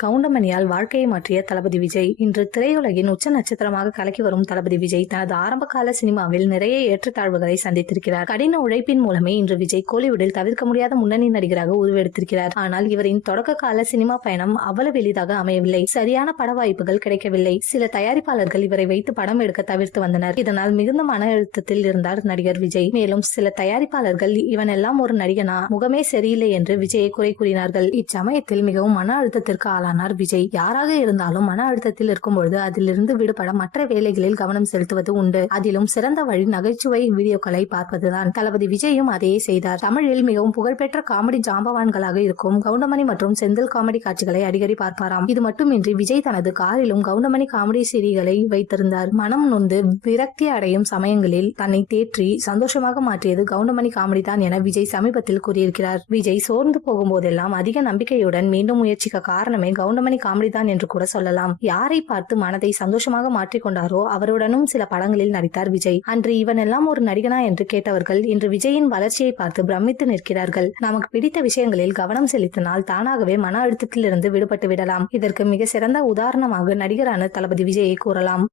கவுண்டமணியால் வாழ்க்கையை மாற்றிய தளபதி விஜய் இன்று திரையுலகின் உச்ச நட்சத்திரமாக கலக்கி வரும் தளபதி விஜய் தனது ஆரம்ப கால சினிமாவில் நிறைய ஏற்றத்தாழ்வுகளை சந்தித்திருக்கிறார். கடின உழைப்பின் மூலமே இன்று விஜய் கோலிவுட்டில் தவிர்க்க முடியாத முன்னணி நடிகராக உருவெடுத்திருக்கிறார். ஆனால் இவரின் தொடக்க கால சினிமா பயணம் அவ்வளவு எளிதாக அமையவில்லை. சரியான பட வாய்ப்புகள் கிடைக்கவில்லை. சில தயாரிப்பாளர்கள் இவரை வைத்து படம் எடுக்க தவிர்த்து வந்தனர். இதனால் மிகுந்த மன அழுத்தத்தில் இருந்தார் நடிகர் விஜய். மேலும் சில தயாரிப்பாளர்கள் இவன் எல்லாம் ஒரு நடிகனா, முகமே சரியில்லை என்று விஜயை குறை கூறினார்கள். இச்சமயத்தில் மிகவும் மன அழுத்தத்திற்கு ஆளானார் விஜய். யாராக இருந்தாலும் மன அழுத்தத்தில் இருக்கும்பொழுது அதிலிருந்து விடுபட மற்ற வேலைகளில் கவனம் செலுத்துவது உண்டு. அதிலும் சிறந்த வழி நகைச்சுவை வீடியோக்களை பார்ப்பதுதான். தளபதி விஜயும் அதையே செய்தார். தமிழில் மிகவும் புகழ்பெற்ற காமெடி ஜாம்பவான்களாக இருக்கும் கவுண்டமணி மற்றும் செந்தில் காமெடி காட்சிகளை அடிக்கடி பார்ப்பாராம். இது மட்டுமின்றி விஜய் தனது காரிலும் கவுண்டமணி காமெடி சீரிகளை வைத்திருந்தார். மனம் நொந்து விரக்தி அடையும் சமயங்களில் தன்னை தேற்றி சந்தோஷமாக மாற்றியது கவுண்டமணி காமெடி தான் என விஜய் சமீபத்தில் கூறியிருக்கிறார். விஜய் சோர்ந்து போகும் போதெல்லாம் அதிக நம்பிக்கையுடன் மீண்டும் முயற்சிக்க காரணமே கவுண்டமணி காமெடி தான் என்று கூட சொல்லலாம். யாரை பார்த்து மனதை சந்தோஷமாக மாற்றிக்கொண்டாரோ அவருடனும் சில படங்களில் நடித்தார் விஜய். அன்று இவன் எல்லாம் ஒரு நடிகனா என்று கேட்டவர்கள் இன்று விஜயின் வளர்ச்சியை பார்த்து பிரமித்து நிற்கிறார்கள். நமக்கு பிடித்த விஷயங்களில் கவனம் செலுத்தினால் தானாகவே மன அழுத்தத்தில் இருந்து விடுபட்டு விடலாம். இதற்கு மிக சிறந்த உதாரணமாக நடிகரான தளபதி விஜயை கூறலாம்.